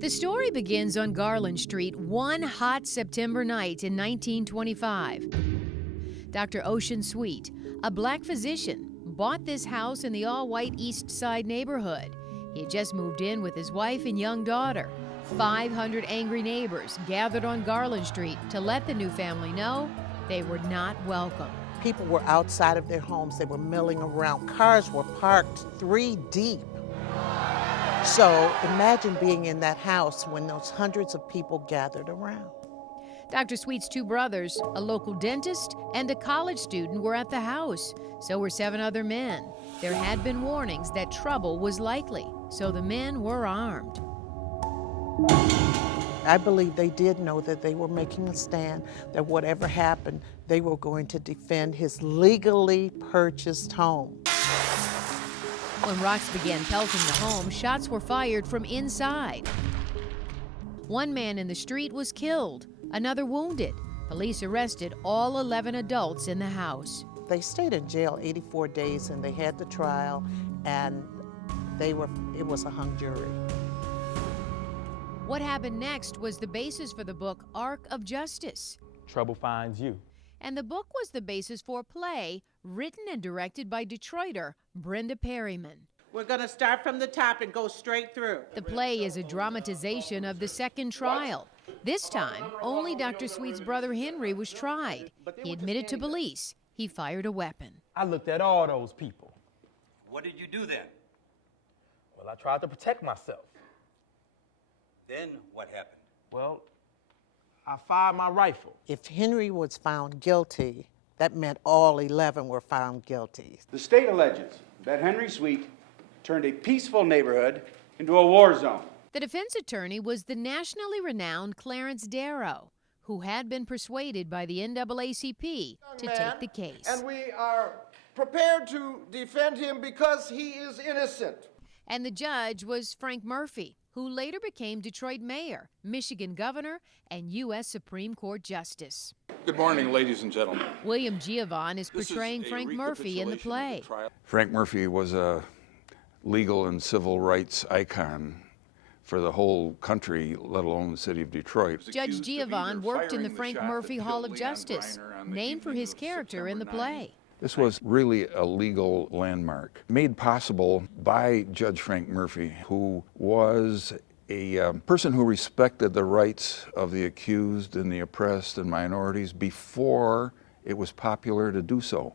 The story begins on Garland Street one hot September night in 1925. Dr. Ocean Sweet, a black physician, bought this house in the all-white East Side neighborhood. He had just moved in with his wife and young daughter. 500 angry neighbors gathered on Garland Street to let the new family know they were not welcome. People were outside of their homes. They were milling around. Cars were parked 3 deep. So imagine being in that house when those hundreds of people gathered around. Dr. Sweet's 2 brothers, a local dentist and a college student, were at the house. So were 7 other men. There had been warnings that trouble was likely, so the men were armed. I believe they did know that they were making a stand, that whatever happened, they were going to defend his legally purchased home. When rocks began pelting the home, shots were fired from inside. One man in the street was killed, another wounded. Police arrested all 11 adults in the house. They stayed in jail 84 days and they had the trial, and it was a hung jury. What happened next was the basis for the book Arc of Justice. Trouble finds you. And the book was the basis for a play written and directed by Detroiter Brenda Perryman. We're going to start from the top and go straight through. The play is a dramatization of the second trial. This time, only Dr. Sweet's brother Henry was tried. He admitted to police he fired a weapon. I looked at all those people. What did you do then? Well, I tried to protect myself. Then what happened? Well, I fired my rifle. If Henry was found guilty, that meant all 11 were found guilty. The state alleges that Henry Sweet turned a peaceful neighborhood into a war zone. The defense attorney was the nationally renowned Clarence Darrow, who had been persuaded by the NAACP to take the case. And we are prepared to defend him because he is innocent. And the judge was Frank Murphy, who later became Detroit mayor, Michigan governor, and U.S. Supreme Court justice. Good morning, ladies and gentlemen. William Giovanni is portraying Frank Murphy in the play. Frank Murphy was a legal and civil rights icon for the whole country, let alone the city of Detroit. Judge Giovanni worked in the Frank Murphy Hall of Justice, named for his character in the play. This was really a legal landmark, made possible by Judge Frank Murphy, who was a person who respected the rights of the accused and the oppressed and minorities before it was popular to do so.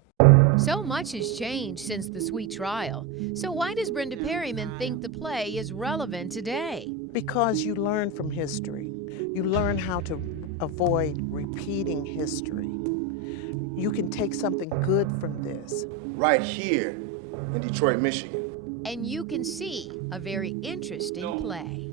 So much has changed since the Sweet trial. So why does Brenda Perryman think the play is relevant today? Because you learn from history. You learn how to avoid repeating history. You can take something good from this. Right here in Detroit, Michigan. And you can see a very interesting play.